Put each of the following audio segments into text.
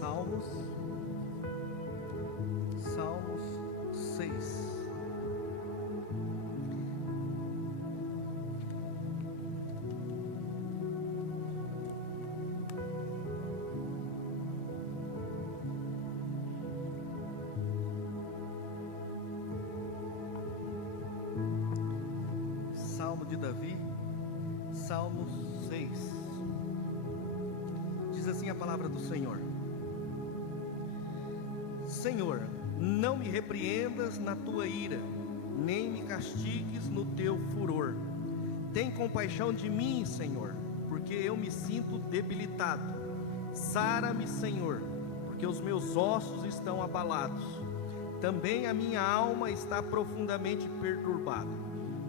Salmos 6. Salmo de Davi, Salmos 6. Diz assim a palavra do Senhor: Senhor, não me repreendas na tua ira, nem me castigues no teu furor. Tem compaixão de mim, Senhor, porque eu me sinto debilitado. Sara-me, Senhor, porque os meus ossos estão abalados. Também a minha alma está profundamente perturbada.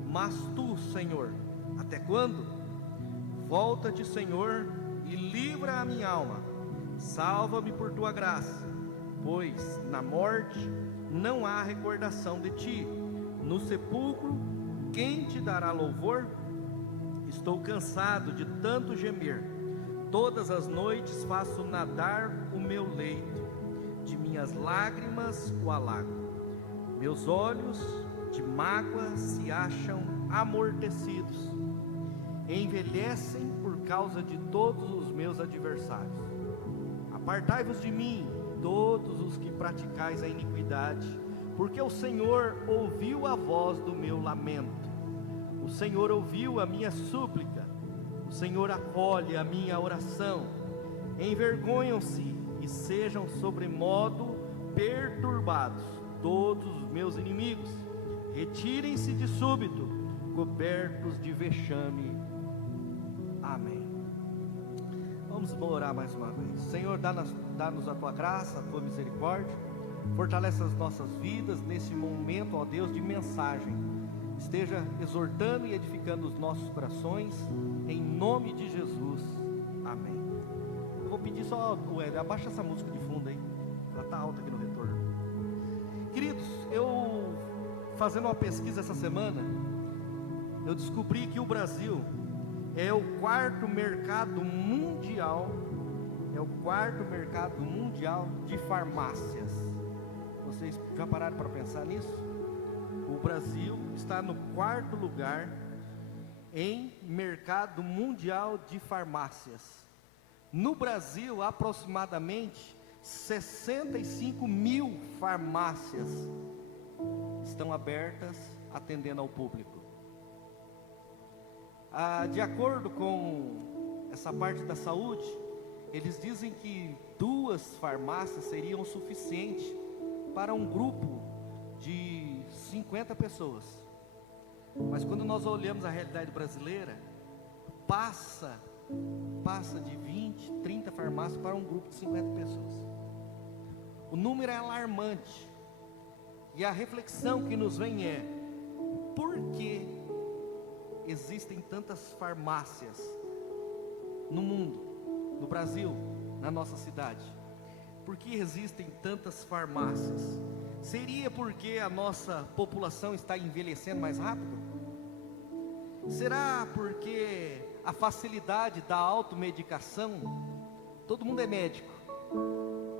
Mas tu, Senhor, até quando? Volta-te, Senhor, e livra a minha alma. Salva-me por tua graça, pois na morte não há recordação de ti. No sepulcro, quem te dará louvor? Estou cansado de tanto gemer. Todas as noites faço nadar o meu leito, de minhas lágrimas o alago. Meus olhos de mágoa se acham amortecidos, envelhecem por causa de todos os meus adversários. Apartai-vos de mim, todos os que praticais a iniquidade, porque o Senhor ouviu a voz do meu lamento. O Senhor ouviu a minha súplica. O Senhor acolhe a minha oração. Envergonham-se e sejam sobremodo perturbados todos os meus inimigos. Retirem-se de súbito, cobertos de vexame. Amém. Vamos orar mais uma vez. Senhor, dá-nos a tua graça, a tua misericórdia. Fortalece as nossas vidas nesse momento, ó Deus, de mensagem. Esteja exortando e edificando os nossos corações, em nome de Jesus. Amém. Eu vou pedir só, abaixa essa música de fundo aí. Ela está alta aqui no retorno. Queridos, eu fazendo uma pesquisa essa semana, eu descobri que o Brasil é o quarto mercado mundial de farmácias. Vocês já pararam para pensar nisso? O Brasil está no quarto lugar em mercado mundial de farmácias. No Brasil, aproximadamente 65 mil farmácias estão abertas, atendendo ao público. De acordo com essa parte da saúde, eles dizem que 2 farmácias seriam suficientes para um grupo de 50 pessoas. Mas quando nós olhamos a realidade brasileira, passa de 20, 30 farmácias para um grupo de 50 pessoas. O número é alarmante. E a reflexão que nos vem é: por que existem tantas farmácias no mundo, no Brasil, na nossa cidade? Por que existem tantas farmácias? Seria porque a nossa população está envelhecendo mais rápido? Será porque a facilidade da automedicação? Todo mundo é médico,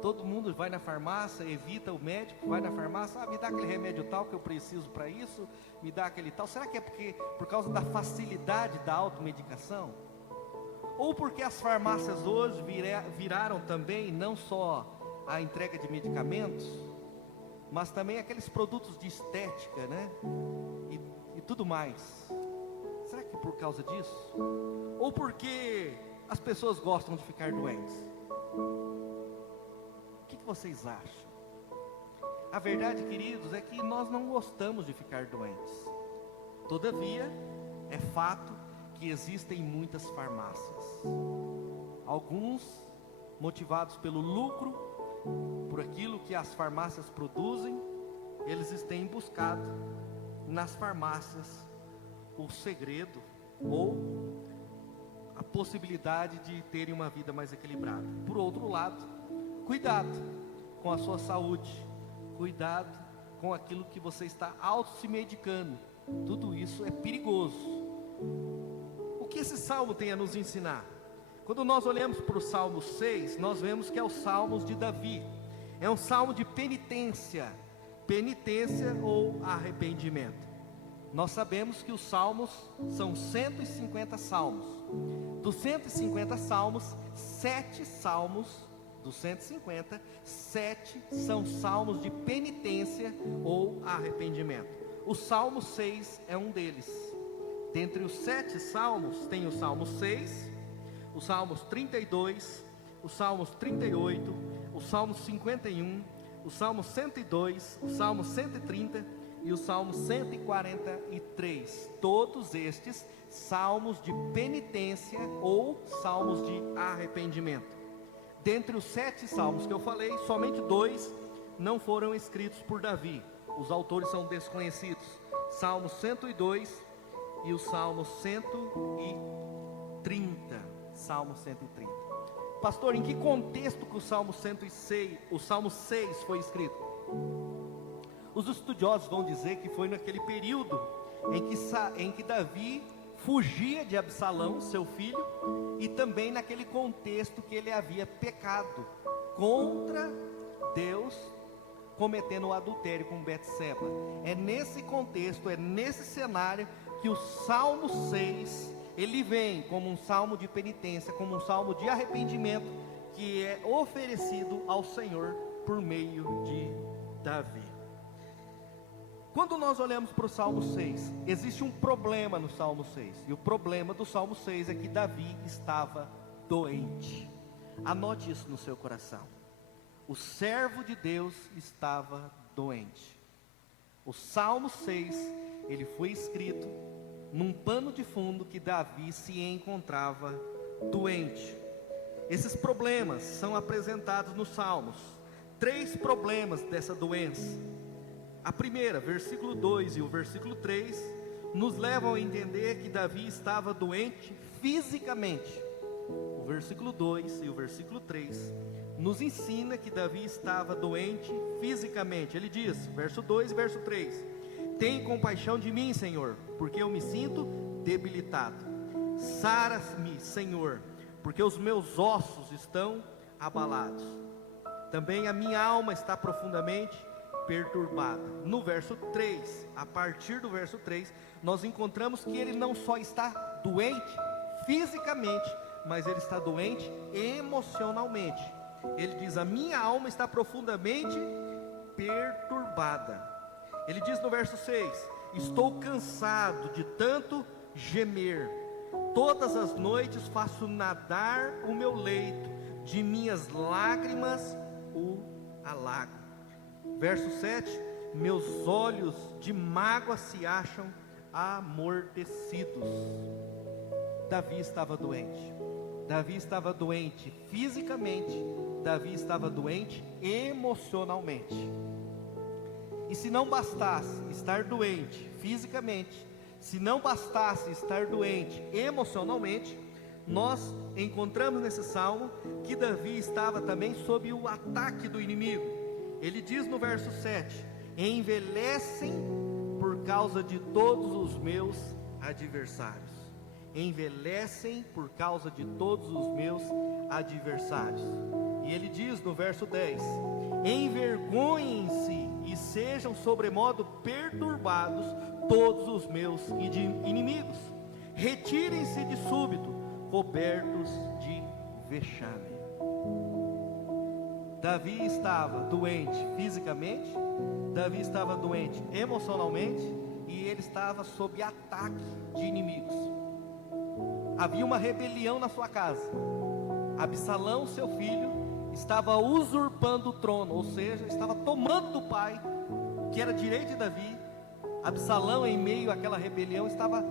todo mundo vai na farmácia, evita o médico, vai na farmácia, me dá aquele remédio tal que eu preciso para isso, me dá aquele tal. Será que é por causa da facilidade da automedicação? Ou porque as farmácias hoje viraram também não só a entrega de medicamentos, mas também aqueles produtos de estética, né? E tudo mais. Será que é por causa disso? Ou porque as pessoas gostam de ficar doentes? O que vocês acham? A verdade, queridos, é que nós não gostamos de ficar doentes. Todavia, é fato que existem muitas farmácias. Alguns motivados pelo lucro, por aquilo que as farmácias produzem, eles têm buscado nas farmácias o segredo ou a possibilidade de terem uma vida mais equilibrada. Por outro lado, cuidado com a sua saúde, cuidado com aquilo que você está se medicando. Tudo isso é perigoso. O que esse salmo tem a nos ensinar? Quando nós olhamos para o Salmo 6, nós vemos que é o Salmos de Davi. É um salmo de penitência, penitência ou arrependimento. Nós sabemos que os salmos são 150 salmos. Dos 150 salmos, 7 salmos, dos 150, 7 são salmos de penitência ou arrependimento. O Salmo 6 é um deles. Dentre os 7 salmos, tem o Salmo 6, os Salmos 32, os Salmos 38, o Salmo 51, o Salmo 102, o Salmo 130 e o Salmo 143. Todos estes salmos de penitência ou salmos de arrependimento. Dentre os 7 salmos que eu falei, somente 2 não foram escritos por Davi. Os autores são desconhecidos. Salmo 102 e o Salmo 130. Salmo 130. Pastor, em que contexto que o Salmo 106, o Salmo 6 foi escrito? Os estudiosos vão dizer que foi naquele período em que Davi fugia de Absalão, seu filho, e também naquele contexto que ele havia pecado contra Deus, cometendo o adultério com Betseba. É nesse contexto, é nesse cenário que o Salmo 6, ele vem como um salmo de penitência, como um salmo de arrependimento, que é oferecido ao Senhor por meio de Davi. Quando nós olhamos para o Salmo 6, existe um problema no Salmo 6, e o problema do Salmo 6 é que Davi estava doente. Anote isso no seu coração. O servo de Deus estava doente. O Salmo 6, ele foi escrito num pano de fundo que Davi se encontrava doente. Esses problemas são apresentados nos Salmos. 3 problemas dessa doença. A primeira, versículo 2 e o versículo 3, nos levam a entender que Davi estava doente fisicamente. O versículo 2 e o versículo 3 nos ensina que Davi estava doente fisicamente. Ele diz, verso 2 e verso 3: tem compaixão de mim, Senhor, porque eu me sinto debilitado. Sara-me, Senhor, porque os meus ossos estão abalados. Também a minha alma está profundamente perturbada. No verso 3, a partir do verso 3, nós encontramos que ele não só está doente fisicamente, mas ele está doente emocionalmente. Ele diz, a minha alma está profundamente perturbada. Ele diz no verso 6, estou cansado de tanto gemer, todas as noites faço nadar o meu leito, de minhas lágrimas o alago. Verso 7, meus olhos de mágoa se acham amortecidos. Davi estava doente. Davi estava doente fisicamente, Davi estava doente emocionalmente. E se não bastasse estar doente fisicamente, se não bastasse estar doente emocionalmente, nós encontramos nesse salmo que Davi estava também sob o ataque do inimigo. Ele diz no verso 7, envelhecem por causa de todos os meus adversários. Envelhecem por causa de todos os meus adversários. E ele diz no verso 10, envergonhem-se e sejam sobremodo perturbados todos os meus inimigos. Retirem-se de súbito, cobertos de vexame. Davi estava doente fisicamente, Davi estava doente emocionalmente, e ele estava sob ataque de inimigos. Havia uma rebelião na sua casa. Absalão, seu filho, estava usurpando o trono, ou seja, estava tomando do pai, que era direito de Davi. Absalão, em meio àquela rebelião, estava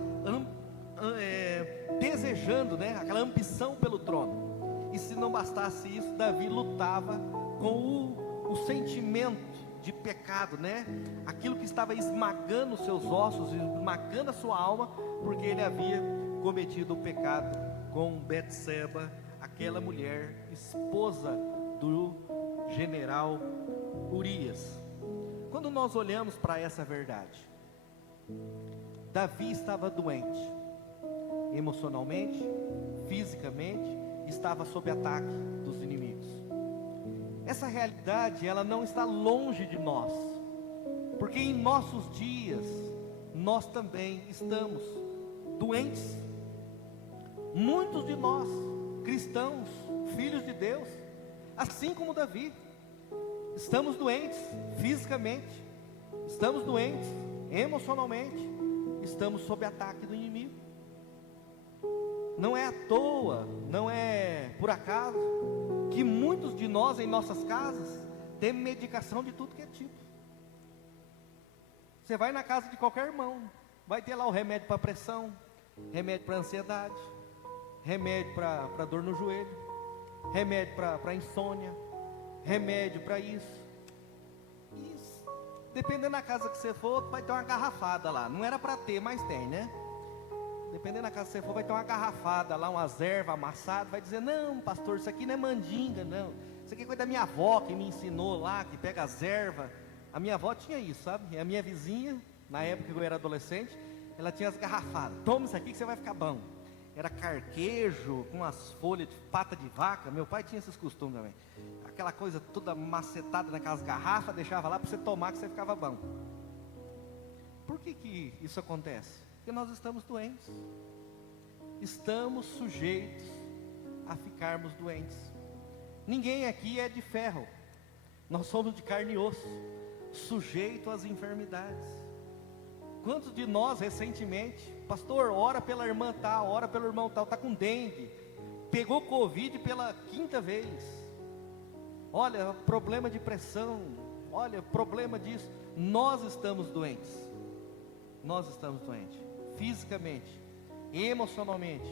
desejando, aquela ambição pelo trono. E se não bastasse isso, Davi lutava com o sentimento de pecado, aquilo que estava esmagando os seus ossos, esmagando a sua alma, porque ele havia cometido o pecado com Betseba, aquela mulher, esposa do general Urias. Quando nós olhamos para essa verdade, Davi estava doente, emocionalmente, fisicamente, estava sob ataque dos inimigos. Essa realidade, ela não está longe de nós, porque em nossos dias, nós também estamos doentes. Muitos de nós, cristãos, filhos de Deus, assim como Davi, estamos doentes fisicamente, estamos doentes emocionalmente, estamos sob ataque do inimigo. Não é à toa, não é por acaso, que muitos de nós em nossas casas temos medicação de tudo que é tipo. Você vai na casa de qualquer irmão, vai ter lá o remédio para pressão, remédio para ansiedade, remédio para dor no joelho, remédio para insônia, remédio para isso. Dependendo da casa que você for, vai ter uma garrafada lá. Não era para ter, mas tem, né? Dependendo da casa que você for, vai ter uma garrafada lá, umas ervas amassadas. Vai dizer, não, pastor, isso aqui não é mandinga, não. Isso aqui é coisa da minha avó, que me ensinou lá, que pega as ervas. A minha avó tinha isso, sabe? A minha vizinha, na época que eu era adolescente, ela tinha as garrafadas. Toma isso aqui que você vai ficar bom. Era carquejo, com as folhas de pata de vaca. Meu pai tinha esses costumes também. Aquela coisa toda macetada naquelas garrafas, deixava lá para você tomar que você ficava bom. Por que isso acontece? Porque nós estamos doentes. Estamos sujeitos a ficarmos doentes. Ninguém aqui é de ferro. Nós somos de carne e osso, sujeitos às enfermidades. Quantos de nós recentemente, pastor, ora pela irmã tal, ora pelo irmão tal, está com dengue, pegou Covid pela 5ª vez, olha, problema de pressão, olha, problema disso. Nós estamos doentes, fisicamente, emocionalmente,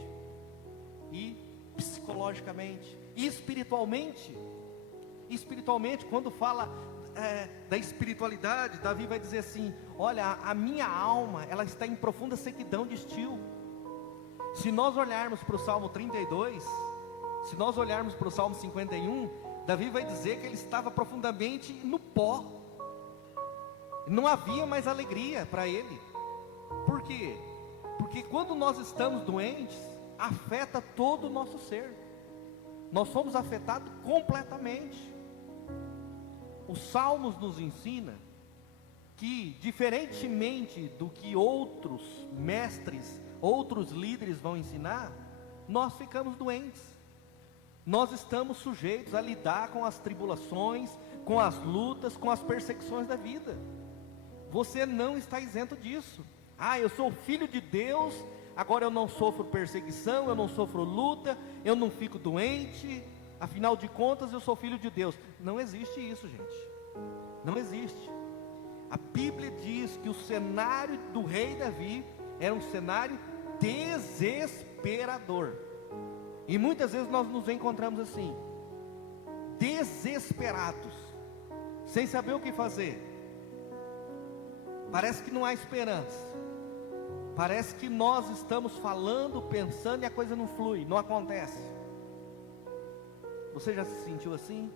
e psicologicamente, e espiritualmente. Quando fala da espiritualidade, Davi vai dizer assim, olha, a minha alma, ela está em profunda sequidão de estio. Se nós olharmos para o Salmo 32, se nós olharmos para o Salmo 51, Davi vai dizer que ele estava profundamente no pó, não havia mais alegria para ele. Por quê? Porque quando nós estamos doentes, afeta todo o nosso ser, nós somos afetados completamente. Os Salmos nos ensina que, diferentemente do que outros mestres, outros líderes vão ensinar, nós ficamos doentes. Nós estamos sujeitos a lidar com as tribulações, com as lutas, com as perseguições da vida. Você não está isento disso. Eu sou filho de Deus, agora eu não sofro perseguição, eu não sofro luta, eu não fico doente. Afinal de contas, eu sou filho de Deus. Não existe isso, gente. Não existe. A Bíblia diz que o cenário do rei Davi era um cenário desesperador. E muitas vezes nós nos encontramos assim, desesperados, sem saber o que fazer. Parece que não há esperança. Parece que nós estamos falando, pensando e a coisa não flui, não acontece. Você já se sentiu assim?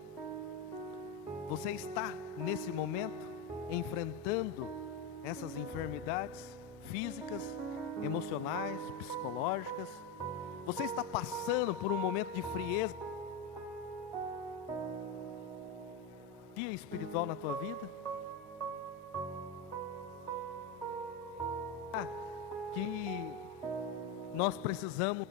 Você está nesse momento enfrentando essas enfermidades físicas, emocionais, psicológicas? Você está passando por um momento de frieza espiritual na tua vida? Que nós precisamos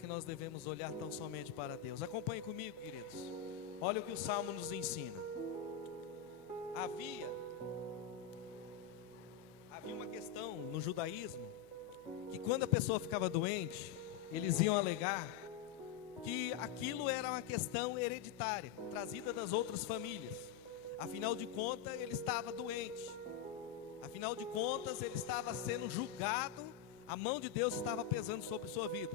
que nós devemos olhar tão somente para Deus. Acompanhe comigo, queridos. Olha o que o Salmo nos ensina. Havia uma questão no judaísmo, que quando a pessoa ficava doente, eles iam alegar que aquilo era uma questão hereditária, trazida das outras famílias. Afinal de contas, ele estava doente. Afinal de contas, ele estava sendo julgado, a mão de Deus estava pesando sobre sua vida.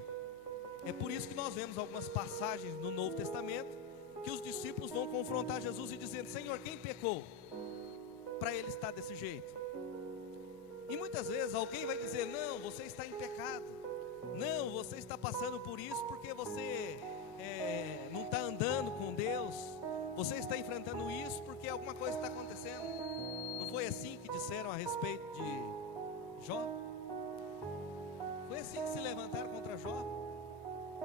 É por isso que nós vemos algumas passagens no Novo Testamento, que os discípulos vão confrontar Jesus e dizendo, Senhor, quem pecou para ele estar desse jeito? E muitas vezes alguém vai dizer, não, você está em pecado, não, você está passando por isso porque você não está andando com Deus, você está enfrentando isso porque alguma coisa está acontecendo. No Não foi assim que disseram a respeito de Jó? Foi assim que se levantaram contra Jó?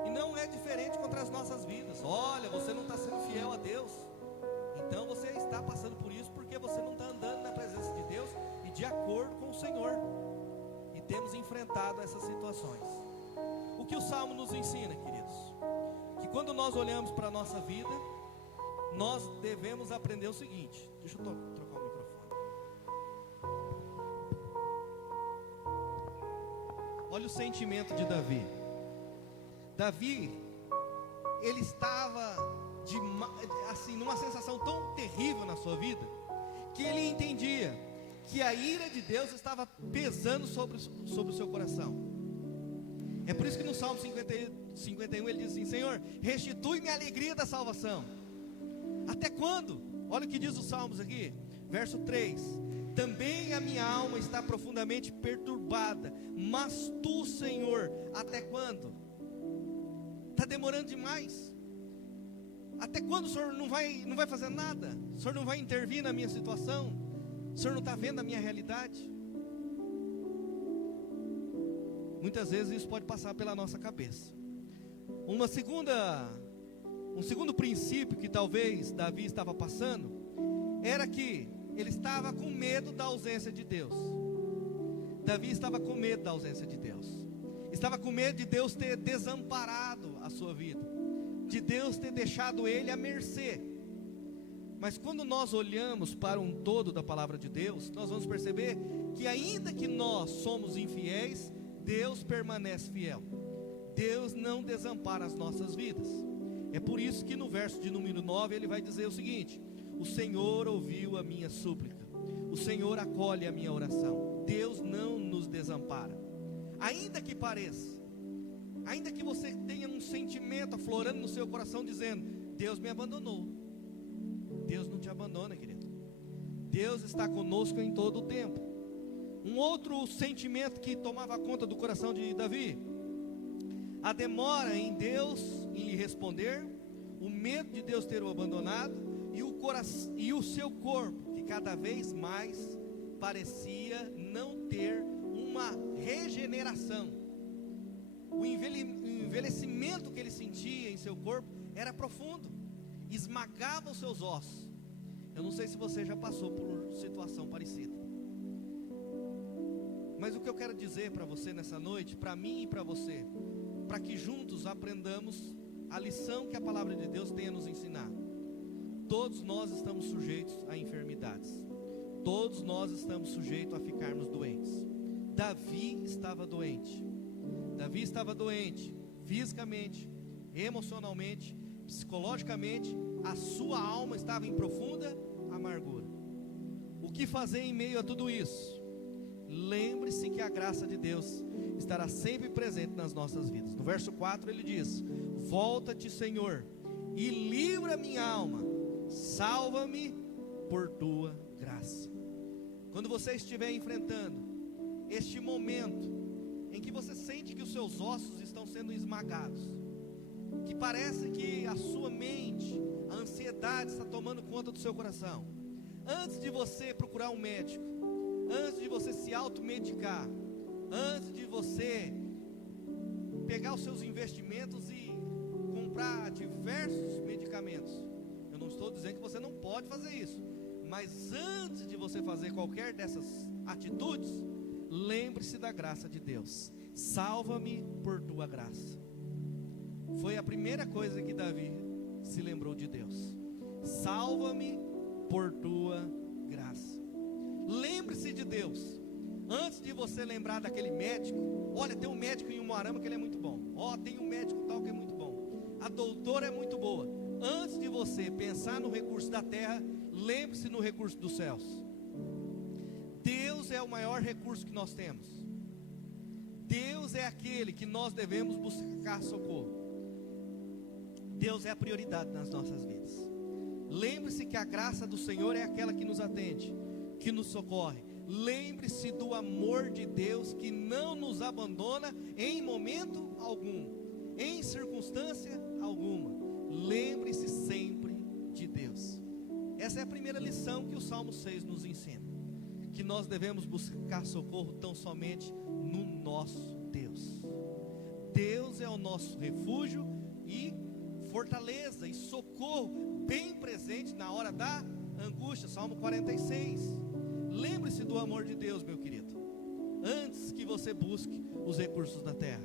E não é diferente contra as nossas vidas. Olha, você não está sendo fiel a Deus, então você está passando por isso porque você não está andando na presença de Deus e de acordo com o Senhor. E temos enfrentado essas situações. O que o Salmo nos ensina, queridos? Que quando nós olhamos para a nossa vida, nós devemos aprender o seguinte. Deixa eu trocar o microfone. Olha o sentimento de Davi. Davi, ele estava assim, numa sensação tão terrível na sua vida, que ele entendia que a ira de Deus estava pesando sobre o seu coração. É por isso que no Salmo 51 ele diz assim: Senhor, restitui-me a alegria da salvação. Até quando? Olha o que diz os Salmos aqui, verso 3: também a minha alma está profundamente perturbada, mas tu, Senhor, até quando? Está demorando demais. Até quando o Senhor não vai fazer nada? O Senhor não vai intervir na minha situação? O Senhor não está vendo a minha realidade? Muitas vezes isso pode passar pela nossa cabeça. Um segundo princípio que talvez Davi estava passando era que ele estava com medo da ausência de Deus. Davi estava com medo da ausência de Deus. Estava com medo de Deus ter desamparado a sua vida, de Deus ter deixado ele à mercê. Mas quando nós olhamos para um todo da palavra de Deus, nós vamos perceber que ainda que nós somos infiéis, Deus permanece fiel. Deus não desampara as nossas vidas. É por isso que no verso de número 9 ele vai dizer o seguinte: o Senhor ouviu a minha súplica, o Senhor acolhe a minha oração. Deus não nos desampara. Ainda que pareça, ainda que você tenha um sentimento aflorando no seu coração dizendo: Deus me abandonou. Deus não te abandona, querido. Deus está conosco em todo o tempo. Um outro sentimento que tomava conta do coração de Davi: a demora em Deus em lhe responder, o medo de Deus ter o abandonado, e o seu corpo, que cada vez mais parecia não ter uma regeneração. O envelhecimento que ele sentia em seu corpo era profundo, esmagava os seus ossos. Eu não sei se você já passou por situação parecida, mas o que eu quero dizer para você nessa noite, para mim e para você, para que juntos aprendamos a lição que a palavra de Deus tem a nos ensinar. Todos nós estamos sujeitos a enfermidades. Todos nós estamos sujeitos a ficarmos doentes. Davi estava doente. Davi estava doente fisicamente, emocionalmente, psicologicamente. A sua alma estava em profunda amargura. O que fazer em meio a tudo isso? Lembre-se que a graça de Deus estará sempre presente nas nossas vidas. No verso 4 ele diz: volta-te, Senhor, e livra minha alma, salva-me por tua graça. Quando você estiver enfrentando este momento em que você sente que os seus ossos estão sendo esmagados, que parece que a sua mente, a ansiedade está tomando conta do seu coração, antes de você procurar um médico, antes de você se automedicar, antes de você pegar os seus investimentos e comprar diversos medicamentos, eu não estou dizendo que você não pode fazer isso, mas antes de você fazer qualquer dessas atitudes, lembre-se da graça de Deus. Salva-me por tua graça. Foi a primeira coisa que Davi se lembrou de Deus. Salva-me por tua graça. Lembre-se de Deus. Antes de você lembrar daquele médico, olha, tem um médico em Umuarama que ele é muito bom. Tem um médico tal que é muito bom. A doutora é muito boa. Antes de você pensar no recurso da terra, lembre-se no recurso dos céus. Deus é o maior recurso que nós temos. Deus é aquele que nós devemos buscar socorro. Deus é a prioridade nas nossas vidas. Lembre-se que a graça do Senhor é aquela que nos atende, que nos socorre. Lembre-se do amor de Deus que não nos abandona em momento algum, em circunstância alguma. Lembre-se sempre de Deus. Essa é a primeira lição que o Salmo 6 nos ensina. que nós devemos buscar socorro tão somente no nosso Deus. Deus é o nosso refúgio e fortaleza e socorro bem presente na hora da angústia. Salmo 46. Lembre-se do amor de Deus, meu querido. Antes que você busque os recursos da terra,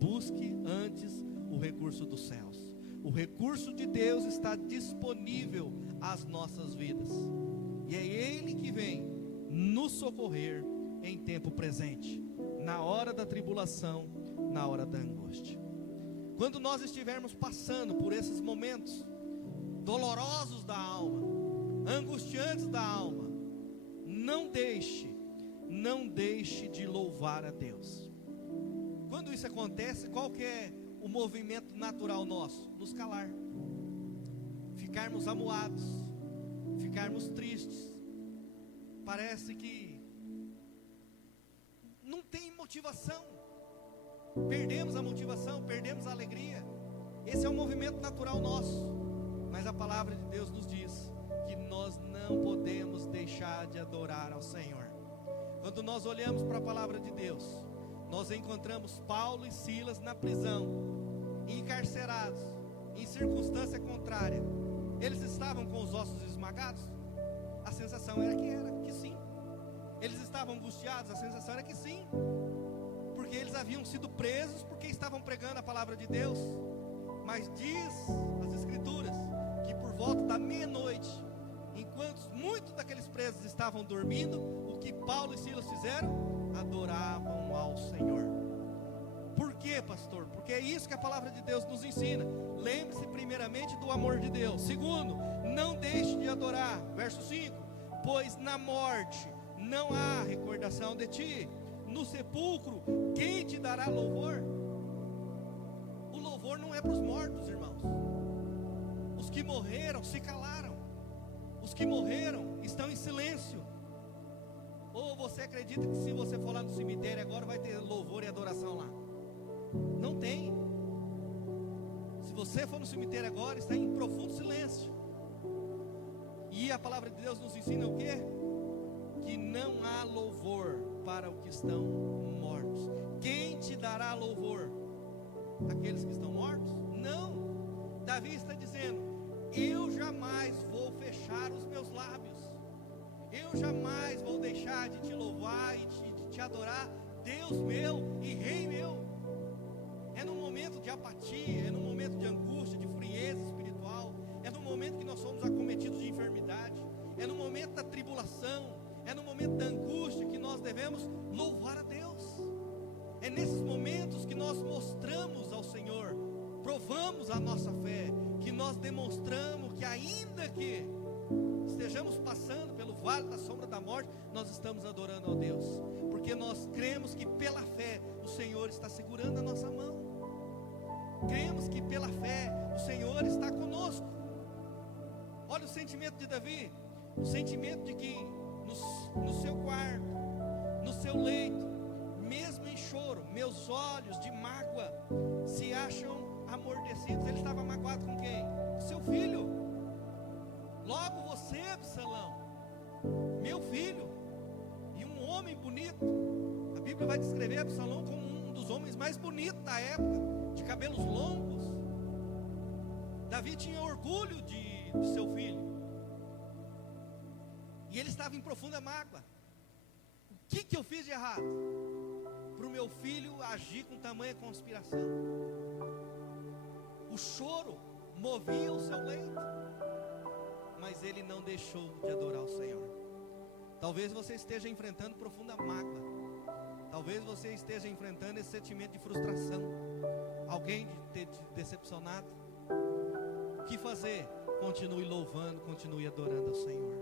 busque antes o recurso dos céus. O recurso de Deus está disponível às nossas vidas, e é Ele que vem nos socorrer em tempo presente, na hora da tribulação, na hora da angústia. Quando nós estivermos passando por esses momentos dolorosos da alma, angustiantes da alma, não deixe de louvar a Deus. Quando isso acontece, qual que é o movimento natural nosso? Nos calar, ficarmos amuados, ficarmos tristes. Parece que não tem motivação, perdemos a motivação, perdemos a alegria. Esse é um movimento natural nosso, mas a palavra de Deus nos diz que nós não podemos deixar de adorar ao Senhor. Quando nós olhamos para a palavra de Deus, nós encontramos Paulo e Silas na prisão, encarcerados, em circunstância contrária. Eles estavam com os ossos esmagados? A sensação era que sim. Eles estavam angustiados? A sensação era que sim, porque eles haviam sido presos porque estavam pregando a palavra de Deus. Mas diz as Escrituras que por volta da meia-noite, enquanto muitos daqueles presos estavam dormindo, o que Paulo e Silas fizeram? Adoravam ao Senhor. Por quê, pastor? Porque é isso que a palavra de Deus nos ensina. Lembre-se primeiramente do amor de Deus. Segundo, não deixe de adorar. Verso 5: pois na morte não há recordação de ti, no sepulcro quem te dará louvor? O louvor não é para os mortos, irmãos. Os que morreram se calaram, os que morreram estão em silêncio. Ou você acredita que se você for lá no cemitério agora vai ter louvor e adoração lá? Não tem. Se você for no cemitério agora, está em profundo silêncio. E a palavra de Deus nos ensina o quê? Que não há louvor para os que estão mortos. Quem te dará louvor? Aqueles que estão mortos? Não. Davi está dizendo: eu jamais vou fechar os meus lábios, eu jamais vou deixar de te louvar e de te adorar, Deus meu e Rei meu. É no momento de apatia, é no momento de angústia, de frieza espiritual, é no momento que nós somos acometidos de enfermidade, é no momento da tribulação, é no momento da angústia que nós devemos louvar a Deus. É nesses momentos que nós mostramos ao Senhor, provamos a nossa fé, que nós demonstramos que ainda que estejamos passando pelo vale da sombra da morte, nós estamos adorando a Deus, porque nós cremos que pela fé o Senhor está segurando a nossa mão, cremos que pela fé o Senhor está conosco. Olha o sentimento de Davi, o sentimento de que no seu quarto, no seu leito, mesmo em choro, meus olhos de mágoa se acham amortecidos. Ele estava magoado com quem? Com seu filho. Logo você, Absalão, meu filho, e um homem bonito. A Bíblia vai descrever Absalão como um dos homens mais bonitos da época, de cabelos longos. Davi tinha orgulho de seu filho, e ele estava em profunda mágoa. O que eu fiz de errado para o meu filho agir com tamanha conspiração? O choro movia o seu leito, mas ele não deixou de adorar o Senhor. Talvez você esteja enfrentando profunda mágoa, talvez você esteja enfrentando esse sentimento de frustração, alguém de ter te decepcionado. O que fazer? Continue louvando, continue adorando ao Senhor.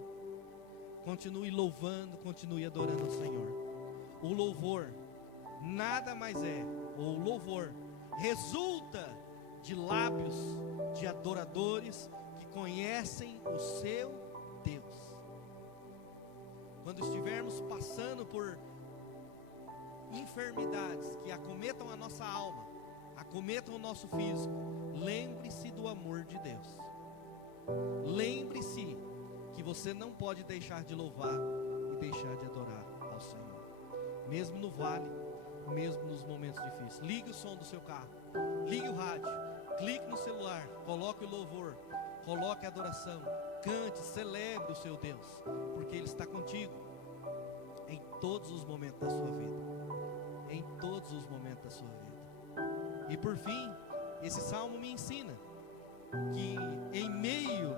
Continue louvando, continue adorando ao Senhor. O louvor nada mais é, ou o louvor resulta de lábios de adoradores que conhecem o seu Deus. Quando estivermos passando por enfermidades que acometam a nossa alma, acometam o nosso físico, lembre-se do amor de Deus. Lembre-se que você não pode deixar de louvar e deixar de adorar ao Senhor. Mesmo no vale, mesmo nos momentos difíceis. Ligue o som do seu carro, ligue o rádio, clique no celular, coloque o louvor, coloque a adoração, cante, celebre o seu Deus, porque Ele está contigo em todos os momentos da sua vida. Em todos os momentos da sua vida. E por fim, esse salmo me ensina que em meio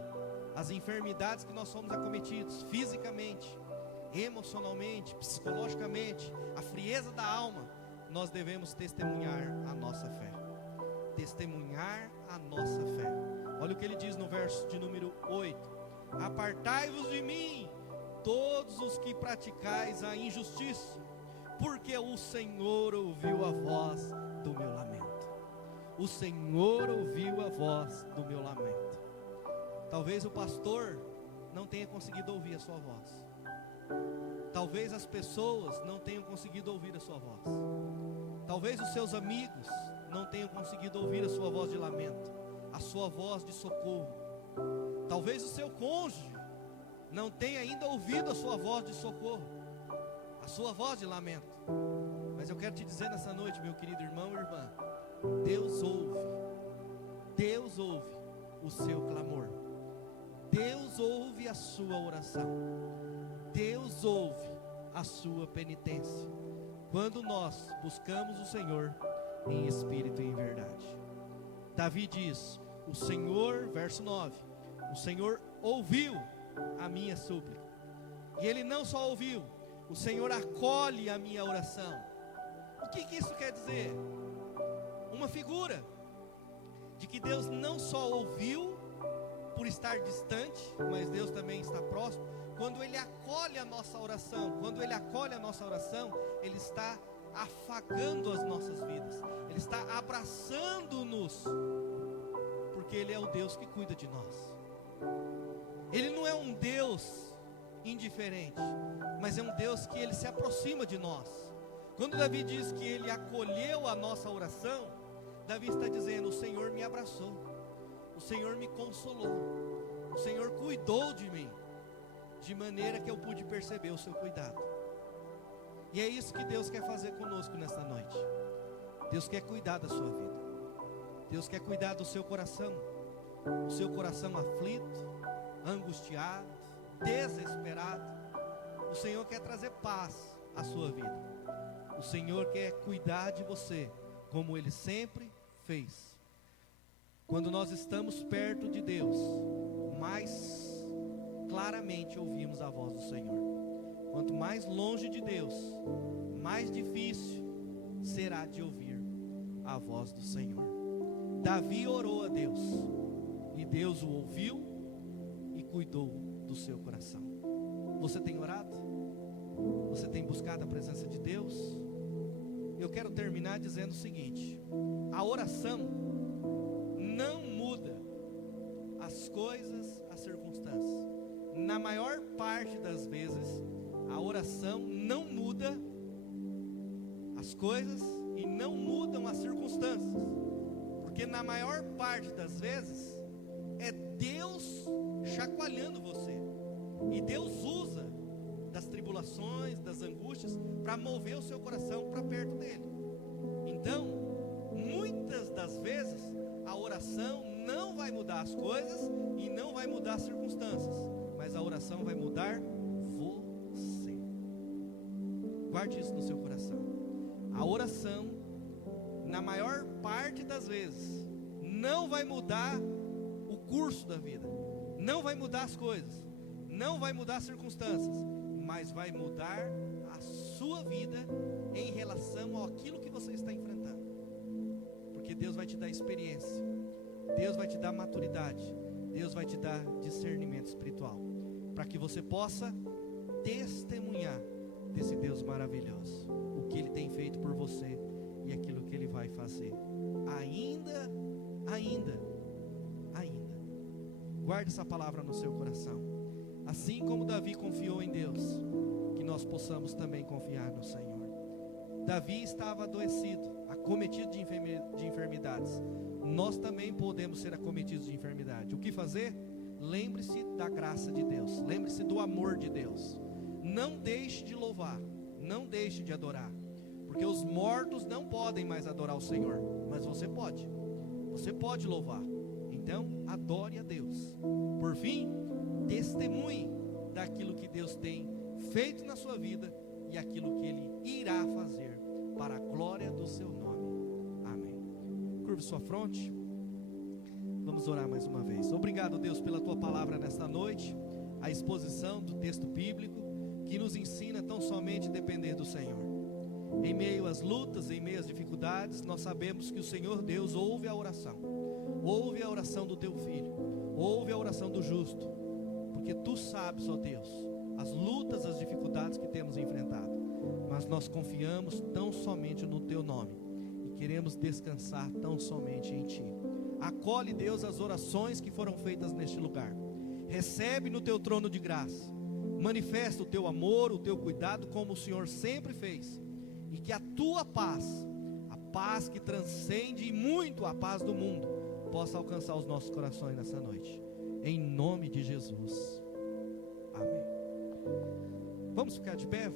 às enfermidades que nós somos acometidos, fisicamente, emocionalmente, psicologicamente, a frieza da alma, nós devemos testemunhar a nossa fé. Testemunhar a nossa fé. Olha o que ele diz no verso de número 8: apartai-vos de mim, todos os que praticais a injustiça, porque o Senhor ouviu a voz do meu lamento. O Senhor ouviu a voz do meu lamento. Talvez o pastor não tenha conseguido ouvir a sua voz. Talvez as pessoas não tenham conseguido ouvir a sua voz. Talvez os seus amigos não tenham conseguido ouvir a sua voz de lamento, a sua voz de socorro. Talvez o seu cônjuge não tenha ainda ouvido a sua voz de socorro, a sua voz de lamento. Mas eu quero te dizer nessa noite, meu querido irmão e irmã, Deus ouve o seu clamor. Deus ouve a sua oração. Deus ouve a sua penitência, quando nós buscamos o Senhor em espírito e em verdade. Davi diz: o Senhor, verso 9, o Senhor ouviu a minha súplica. E Ele não só ouviu, o Senhor acolhe a minha oração. O que isso quer dizer? Uma figura de que Deus não só ouviu por estar distante, mas Deus também está próximo. Quando Ele acolhe a nossa oração, Ele está afagando as nossas vidas, Ele está abraçando-nos, porque Ele é o Deus que cuida de nós. Ele não é um Deus indiferente, mas é um Deus que Ele se aproxima de nós. Quando Davi diz que Ele acolheu a nossa oração, Davi está dizendo: o Senhor me abraçou, o Senhor me consolou, o Senhor cuidou de mim, de maneira que eu pude perceber o seu cuidado. E é isso que Deus quer fazer conosco nesta noite. Deus quer cuidar da sua vida. Deus quer cuidar do seu coração, o seu coração aflito, angustiado, desesperado. O Senhor quer trazer paz à sua vida. O Senhor quer cuidar de você, como Ele sempre fez. Quando nós estamos perto de Deus, mais claramente ouvimos a voz do Senhor. Quanto mais longe de Deus, mais difícil será de ouvir a voz do Senhor. Davi orou a Deus, e Deus o ouviu e cuidou do seu coração. Você tem orado? Você tem buscado a presença de Deus? Eu quero terminar dizendo o seguinte: a oração não muda as coisas, as circunstâncias. Na maior parte das vezes, a oração não muda as coisas e não mudam as circunstâncias, porque na maior parte das vezes é Deus chacoalhando você, e Deus usa das tribulações, das angústias, para mover o seu coração para perto dele. Então, muitas das vezes, a oração não vai mudar as coisas e não vai mudar as circunstâncias, mas a oração vai mudar você. Guarde isso no seu coração. A oração, na maior parte das vezes, não vai mudar o curso da vida, não vai mudar as coisas, não vai mudar as circunstâncias, mas vai mudar a sua vida em relação àquilo que você está enfrentando. Porque Deus vai te dar experiência, Deus vai te dar maturidade, Deus vai te dar discernimento espiritual, para que você possa testemunhar desse Deus maravilhoso, o que Ele tem feito por você e aquilo que Ele vai fazer. Ainda. Guarde essa palavra no seu coração. Assim como Davi confiou em Deus, que nós possamos também confiar no Senhor. Davi estava adoecido, acometido de enfermidades. Nós também podemos ser acometidos de enfermidade. O que fazer? Lembre-se da graça de Deus, lembre-se do amor de Deus. não deixe de louvar, não deixe de adorar, porque os mortos não podem mais adorar o Senhor, mas você pode louvar. Então adore a Deus. Por fim, testemunhe daquilo que Deus tem feito na sua vida e aquilo que Ele irá fazer para a glória do seu nome. Amém. Curve sua fronte. Vamos orar mais uma vez. Obrigado, Deus, pela tua palavra nesta noite, a exposição do texto bíblico que nos ensina tão somente a depender do Senhor. Em meio às lutas, em meio às dificuldades, nós sabemos que o Senhor Deus ouve a oração do teu filho, ouve a oração do justo, porque tu sabes, ó Deus, as lutas, as dificuldades que temos enfrentado, mas nós confiamos tão somente no teu nome e queremos descansar tão somente em ti. Acolhe, Deus, as orações que foram feitas neste lugar, recebe no teu trono de graça, manifesta o teu amor, o teu cuidado, como o Senhor sempre fez, e que a tua paz, a paz que transcende muito a paz do mundo, possa alcançar os nossos corações nessa noite, em nome de Jesus. Amém. Vamos ficar de pé?